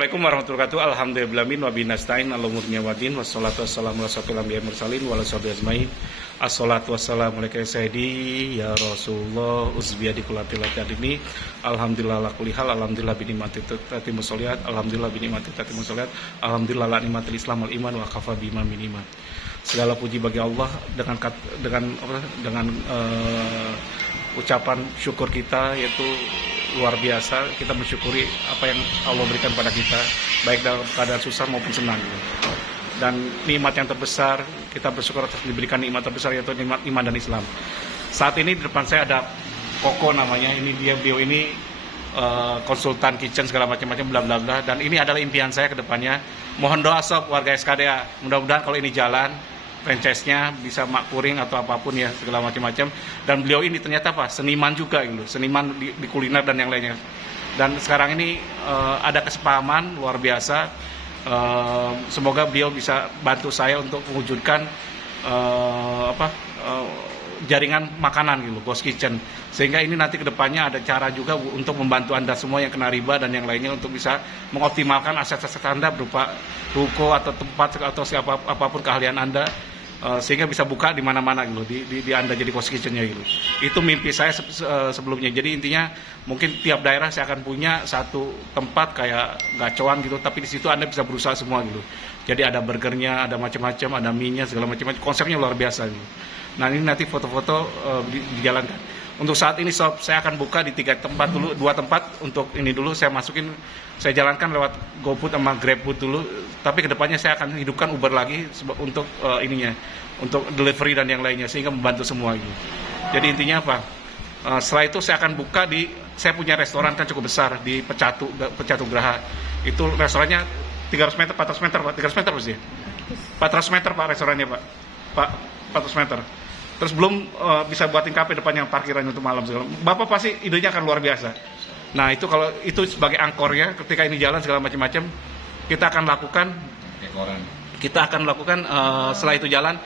Assalamualaikum warahmatullahi wabarakatuh. Alhamdulillahirabbil alamin wa binastain alumurnya wadin wassalatu wassalamu ala asyrofil anbiya'i mursalin wa ala sahbihi ajmain. Assalatu wassalamu alaika sayyidi ya Rasulullah uzbiyadi kulatilati adini. Alhamdulillah la kulli hal, alhamdulillah bi nikmati tatimmu sholihat, alhamdulillah bi nikmati tatimmu sholihat, alhamdulillah la nikmatil islam wal iman wa kafa bima min iman. Segala puji bagi Allah dengan ucapan syukur kita yaitu luar biasa. Kita mensyukuri apa yang Allah berikan pada kita, baik dalam keadaan susah maupun senang. Dan nikmat yang terbesar, kita bersyukur atas diberikan nikmat terbesar yaitu nikmat iman dan Islam. Saat ini di depan saya ada Koko namanya, beliau ini konsultan kitchen segala macam-macam bla bla bla, dan ini adalah impian saya ke depannya. Mohon doa sob warga SKDA, mudah-mudahan kalau ini jalan franchise-nya bisa makpuring atau apapun ya segala macam-macam. Dan beliau ini ternyata seniman juga gitu, seniman di kuliner dan yang lainnya. Dan sekarang ini ada kesepahaman luar biasa. Semoga beliau bisa bantu saya untuk mewujudkan jaringan makanan gitu, Ghost Kitchen. Sehingga ini nanti kedepannya ada cara juga untuk membantu Anda semua yang kena riba dan yang lainnya untuk bisa mengoptimalkan aset-aset Anda berupa ruko atau tempat atau apapun keahlian Anda, sehingga bisa buka di mana-mana gitu, di Anda jadi Ghost Kitchen-nya gitu. Itu mimpi saya sebelumnya. Jadi intinya mungkin tiap daerah saya akan punya satu tempat kayak gacoan gitu, tapi di situ Anda bisa berusaha semua gitu. Jadi ada burgernya, ada macam-macam, ada mie-nya segala macam-macam. Konsepnya luar biasa gitu. Nah ini nanti foto-foto dijalankan. Untuk saat ini sob, saya akan buka di 3 tempat dulu, 2 tempat untuk ini dulu saya masukin, saya jalankan lewat GoFood sama GrabFood dulu. Tapi kedepannya saya akan hidupkan Uber lagi untuk untuk delivery dan yang lainnya, sehingga membantu semua gitu. Jadi intinya apa? Setelah itu saya akan buka saya punya restoran kan cukup besar di Pecatu Graha. Itu restorannya 300 meter, 400 meter Pak, 300 meter pasti. 400 meter Pak restorannya Pak, 400 meter. Terus belum bisa buatin kafe depannya, parkiran untuk malam segala. Bapak pasti idenya akan luar biasa. Nah itu kalau itu sebagai angkornya, ketika ini jalan segala macam-macam, kita akan lakukan dekoran. Kita akan lakukan setelah itu jalan,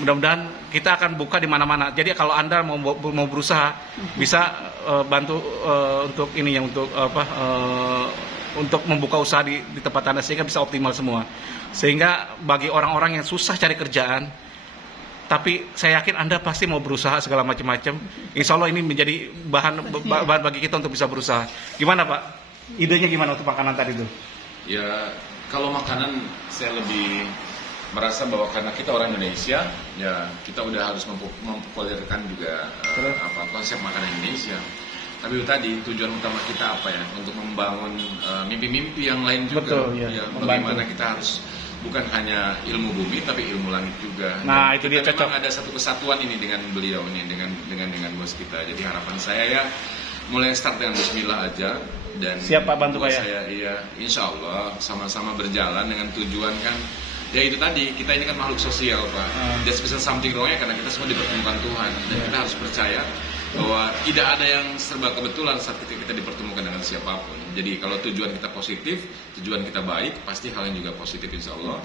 mudah-mudahan kita akan buka di mana-mana. Jadi kalau Anda mau berusaha, bisa bantu untuk ini yang untuk membuka usaha di tempat Anda sehingga bisa optimal semua. Sehingga bagi orang-orang yang susah cari kerjaan, tapi saya yakin Anda pasti mau berusaha segala macam-macam. Insya Allah ini menjadi bahan bagi kita untuk bisa berusaha. Gimana Pak? Idenya gimana untuk makanan tadi itu? Ya, kalau makanan saya lebih merasa bahwa karena kita orang Indonesia, ya kita udah harus mempopulerkan juga konsep makanan Indonesia. Tapi itu tadi tujuan utama kita apa ya? Untuk membangun mimpi-mimpi yang lain juga. Betul, ya, bagaimana kita harus bukan hanya ilmu bumi tapi ilmu langit juga. Nah, dan itu dia cocok. Memang ada satu kesatuan ini dengan beliau ini dengan bos kita. Jadi harapan saya ya mulai start dengan bismillah aja, dan siap Pak, bantu Pak ya. Saya iya insya Allah sama-sama berjalan dengan tujuan kan ya itu tadi, kita ini kan makhluk sosial Pak. There's something wrong ya, karena kita semua dipertemukan Tuhan dan kita harus percaya bahwa tidak ada yang serba kebetulan saat kita dipertemukan dengan siapapun. Jadi kalau tujuan kita positif, tujuan kita baik, pasti hal yang juga positif insya Allah.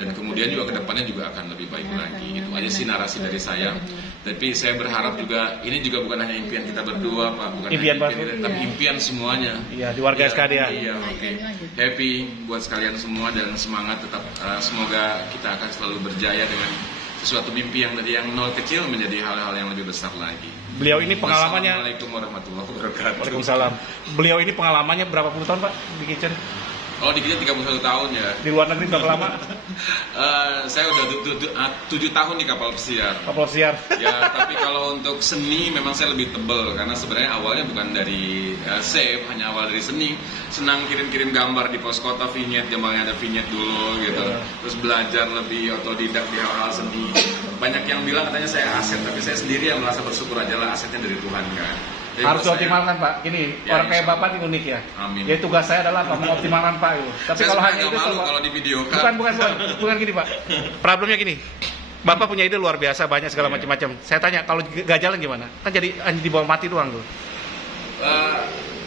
Dan kemudian juga kedepannya juga akan lebih baik lagi. Itu aja sih narasi dari saya. Tapi saya berharap juga ini juga bukan hanya impian kita berdua Pak, bukan impian hanya impian kita, tapi impian semuanya. Iya, di warga SKDA. Iya, oke. Happy buat sekalian semua dan semangat tetap. Semoga kita akan selalu berjaya dengan sesuatu mimpi yang dari yang nol kecil menjadi hal-hal yang lebih besar lagi. Beliau ini pengalamannya. Assalamualaikum warahmatullahi wabarakatuh. Waalaikumsalam. Beliau ini pengalamannya berapa puluh tahun Pak di kitchen? Oh, di kita 31 tahun ya. Di luar negeri berapa lama? Saya udah 7 tahun di kapal pesiar. Kapal pesiar. Ya, tapi kalau untuk seni memang saya lebih tebel karena sebenarnya awalnya bukan dari save, hanya awal dari seni. Senang kirim-kirim gambar di pos kota, vignette, zamannya ada vignette dulu gitu. Terus belajar lebih otodidak di hal-hal seni. Banyak yang bilang katanya saya aset, tapi saya sendiri yang merasa bersyukur aja lah, asetnya dari Tuhan kan. Jadi harus dioptimalkan Pak. Gini, ya, orang kayak Bapak ini unik ya. Amin. Jadi tugas saya adalah mengoptimalkan Pak itu. Tapi saya kalau hanya itu kalau di video kan. Bukan gini Pak. Problemnya gini. Bapak punya ide luar biasa, banyak segala macam-macam. Saya tanya kalau gak jalan gimana? Kan jadi hanya di bawah mati doang tuh.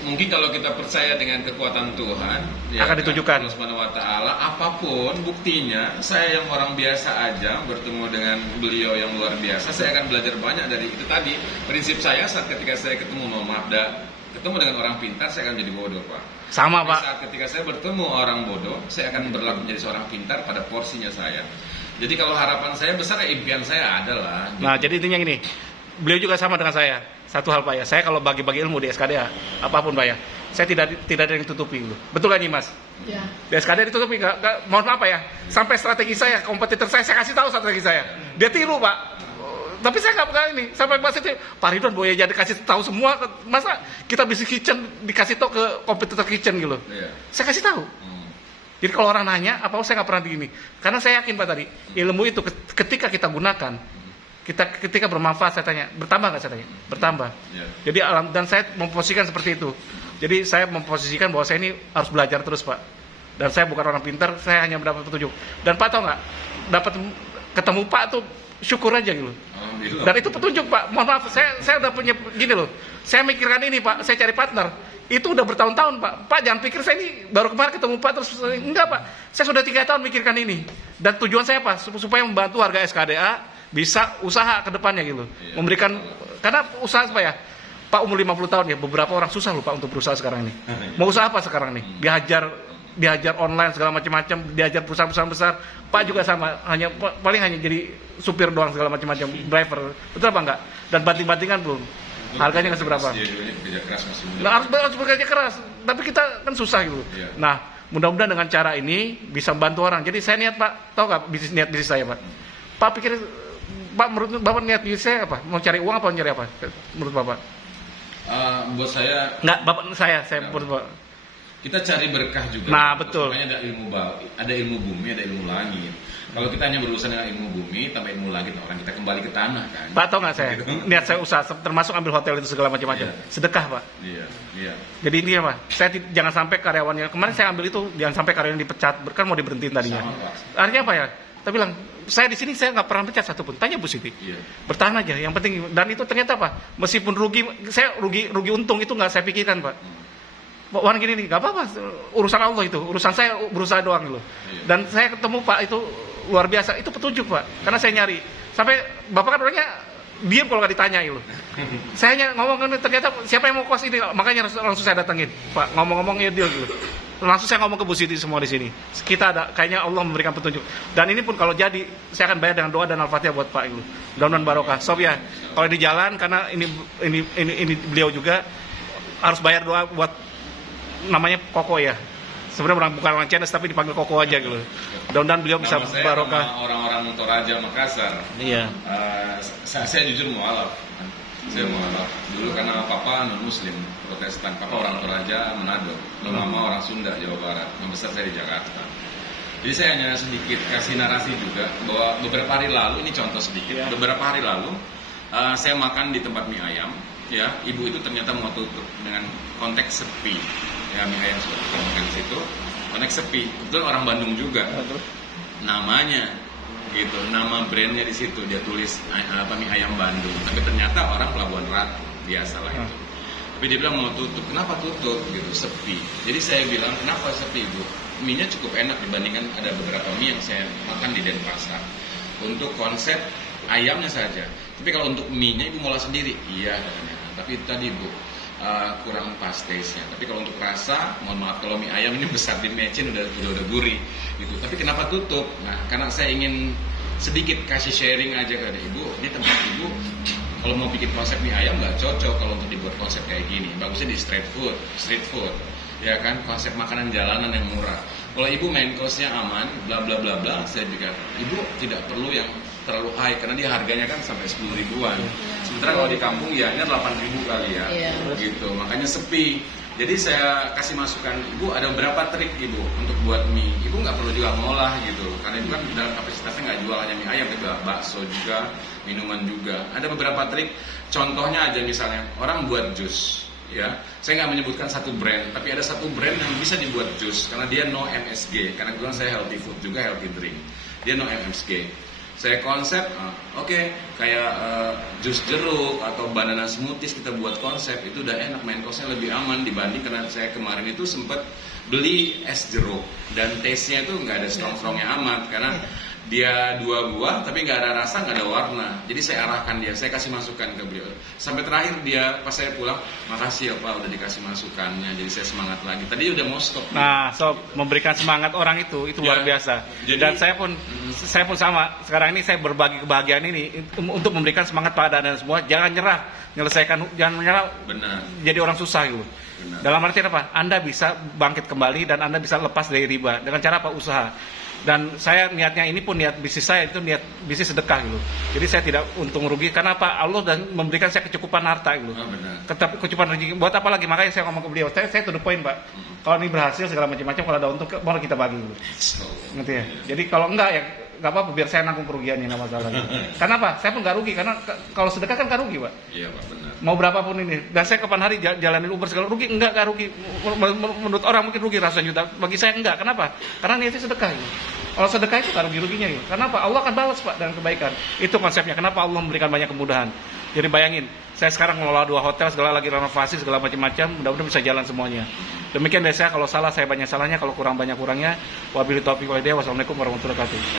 Mungkin kalau kita percaya dengan kekuatan Tuhan akan ditujukan Allah Subhanahu wa taala, apapun buktinya. Saya yang orang biasa aja bertemu dengan beliau yang luar biasa, saya akan belajar banyak dari itu tadi. Prinsip saya saat ketika saya ketemu Mama Magda, ketemu dengan orang pintar, saya akan jadi bodoh, Pak. Sama, Di Pak. saat ketika saya bertemu orang bodoh, saya akan berlaku menjadi seorang pintar pada porsinya saya. Jadi kalau harapan saya besar, impian saya adalah. Nah, jadi intinya gini, beliau juga sama dengan saya. Satu hal, Pak ya, saya kalau bagi-bagi ilmu di SKDA, apapun, Pak ya, saya tidak ada yang tutupi gitu. Betul kan nih, Mas? Ya. Di SKDA ditutupi, mohon maaf Pak ya, sampai strategi saya, kompetitor saya kasih tahu strategi saya. Dia tiru, Pak. Tapi saya nggak pernah ini, sampai pas itu Pak Ridwan boleh jadi kasih tahu semua, masa kita bisnis kitchen dikasih tahu ke kompetitor kitchen gitu. Iya. Saya kasih tahu. Jadi kalau orang nanya, apa saya nggak pernah begini. Karena saya yakin Pak tadi, ilmu itu ketika kita gunakan, ketika bermanfaat, saya tanya, bertambah nggak saya tanya? Bertambah. Iya. Jadi dan saya memposisikan seperti itu. Jadi saya memposisikan bahwa saya ini harus belajar terus, Pak. Dan saya bukan orang pintar, saya hanya mendapat petunjuk. Dan Pak tahu nggak, dapat ketemu Pak tuh syukur aja gitu. Dan itu petunjuk, Pak. Mohon maaf, saya udah punya gini loh. Saya mikirkan ini, Pak. Saya cari partner. Itu udah bertahun-tahun, Pak. Pak jangan pikir saya ini baru kemarin ketemu Pak terus enggak, Pak. Saya sudah 3 tahun mikirkan ini. Dan tujuan saya apa? Supaya membantu warga SKDA bisa usaha ke depannya gitu. Iya. Memberikan karena usaha apa ya? Pak umur 50 tahun ya, beberapa orang susah loh Pak untuk berusaha sekarang ini. Mau usaha apa sekarang nih? Dihajar online segala macam-macam, diajar perusahaan-perusahaan besar. Pak juga sama, paling hanya jadi supir doang segala macam-macam, driver. Betul apa enggak? Dan banting-bantingan belum. Harganya nggak seberapa. Bekerja keras masih muda. Nah, harus bekerja keras, tapi kita kan susah gitu. Iya. Nah, mudah-mudahan dengan cara ini bisa membantu orang. Jadi saya niat, Pak, tahu nggak niat bisnis saya, Pak? Pak pikir, Pak menurut Bapak niat bisnis saya apa? Mau cari uang apa mau cari apa? Menurut Bapak? Buat saya Nggak, Bapak saya menurut Bapak. kita cari berkah juga. Nah, betul. Makanya ada ilmu bumi, ada ilmu langit. Kalau kita hanya berurusan dengan ilmu bumi tanpa ilmu langit, orang kita kembali ke tanah kan. Pak tahu nggak saya? Niat saya usaha, termasuk ambil hotel itu segala macam-macam. Iya. Sedekah, Pak. Iya. Jadi intinya, Pak, saya jangan sampai karyawannya. Kemarin saya ambil itu, jangan sampai karyawan dipecat. Kan mau diberhentiin tadinya. Sama, Pak. Artinya apa ya? Tapi bilang, saya di sini saya nggak pernah pecat satupun. Tanya Bu Siti. Iya. Bertahan aja. Yang penting. Dan itu ternyata apa? Meskipun rugi, saya rugi untung itu nggak saya pikirkan, Pak. Wan gini nih, nggak apa-apa. Urusan Allah itu. Urusan saya berusaha doang gitu. Iya. Dan saya ketemu Pak itu luar biasa. Itu petunjuk, Pak. Karena saya nyari. Sampai Bapak kan orangnya diam kalau nggak ditanya gitu. Saya hanya ngomong ternyata siapa yang mau kos ini, makanya langsung saya datengin. Pak ngomong-ngomong ya deal gitu. Langsung saya ngomong ke Bu Siti semua di sini. Kita ada, kayaknya Allah memberikan petunjuk. Dan ini pun kalau jadi, saya akan bayar dengan doa dan Al-Fatihah buat Pak itu. Mudah-mudahan barokah. Sob ya, kalau di jalan karena ini beliau juga harus bayar doa buat namanya Koko ya. Sebenarnya bukan orang Chinese tapi dipanggil Koko aja gitu. Mudah-mudahan beliau bisa Nama saya barokah. nama orang-orang Toraja Makassar. Iya. Saya jujur mualaf. Saya mualaf. Dulu karena papa non Muslim, Protestan. Papa orang Toraja, Manado. Mama orang Sunda, Jawa Barat. Membesar saya di Jakarta. Jadi saya hanya sedikit kasih narasi juga bahwa beberapa hari lalu, ini contoh sedikit. Iya. Beberapa hari lalu saya makan di tempat mie ayam. Ya, ibu itu ternyata mau tutup dengan konteks sepi. Ya, mie ayam seperti kita makan di situ. Konteks sepi. Kebetulan orang Bandung juga. Namanya gitu, nama brandnya di situ dia tulis mie ayam Bandung, tapi ternyata orang Pelabuhan Ratu biasalah itu. Tapi dia bilang mau tutup, kenapa tutup gitu, sepi. Jadi saya bilang kenapa sepi Bu? Mie-nya cukup enak dibandingkan ada beberapa mie yang saya makan di Denpasar. Untuk konsep ayamnya saja. Tapi kalau untuk mie-nya ibu ngolah sendiri, iya katanya. Tapi itu tadi Bu kurang pas taste-nya. Tapi kalau untuk rasa, mohon maaf kalau mie ayam ini besar di mecin udah gurih gitu. Tapi kenapa tutup? Nah, karena saya ingin sedikit kasih sharing aja ke ibu. Ini tempat ibu kalau mau bikin konsep mie ayam nggak cocok kalau untuk dibuat konsep kayak gini. Bagusnya di street food, ya kan, konsep makanan jalanan yang murah. Kalau ibu main cost-nya aman, bla bla bla bla, saya pikir ibu tidak perlu yang terlalu high karena dia harganya kan sampai 10 ribuan. Sementara kalau di kampung ya ini 8 ribu kali ya, gitu. Makanya sepi. Jadi saya kasih masukan, ibu ada berapa trik ibu untuk buat mie. Ibu nggak perlu juga ngolah gitu, karena itu kan dalam kapasitasnya nggak jual hanya mie ayam, juga bakso juga, minuman juga. Ada beberapa trik. Contohnya aja misalnya orang buat jus. Ya, saya nggak menyebutkan satu brand, tapi ada satu brand yang bisa dibuat jus karena dia no MSG. Karena gue saya healthy food juga healthy drink, dia no MSG. Saya konsep, kayak jus jeruk atau banana smoothies kita buat konsep itu udah enak, main kosnya lebih aman dibanding karena saya kemarin itu sempat beli es jeruk dan taste-nya itu nggak ada strong-strongnya amat karena dia 2 buah tapi nggak ada rasa, nggak ada warna. Jadi saya arahkan dia, saya kasih masukan ke beliau. Sampai terakhir dia pas saya pulang, makasih ya Pak udah dikasih masukannya, jadi saya semangat lagi. Tadi udah mau stop. Nah, memberikan semangat orang itu luar biasa. Dan saya pun sama. Sekarang ini saya berbagi kebahagiaan ini untuk memberikan semangat pada dan semua. Jangan nyerah, jangan menyerah. Benar. Jadi orang susah gitu. Benar. Dalam arti apa? Anda bisa bangkit kembali dan Anda bisa lepas dari riba dengan cara apa? Usaha. Dan saya niatnya ini pun niat bisnis saya itu niat bisnis sedekah gitu. Jadi saya tidak untung rugi karena apa? Allah dan memberikan saya kecukupan harta gitu. Kecukupan rezeki. Buat apa lagi? Makanya saya ngomong ke beliau. Saya to the point, Pak. Kalau ini berhasil segala macam-macam, kalau ada untung baru kita bagi gitu. Ngerti ya? Jadi kalau enggak ya nggak apa-apa, biar saya nanggung kerugiannya, nggak masalah. Karena apa? Saya pun nggak rugi karena kalau sedekah kan nggak rugi, Pak. Iya Pak, benar. Mau berapapun ini. Dan saya kapan hari jalanin Uber segala rugi enggak rugi. Menurut orang mungkin rugi ratusan juta. Bagi saya enggak. Kenapa? Karena niatnya sedekah. Gitu. Kalau sedekah itu nggak rugi-ruginya. Gitu. Kenapa? Allah akan balas Pak dengan kebaikan. Itu konsepnya. Kenapa Allah memberikan banyak kemudahan. Jadi bayangin, saya sekarang ngelola 2 hotel, segala lagi renovasi, segala macam-macam, mudah-mudahan bisa jalan semuanya. Demikian dari saya, kalau salah saya banyak salahnya, kalau kurang banyak kurangnya. Wabillahi taufiq wal hidayah. Wassalamualaikum warahmatullahi wabarakatuh.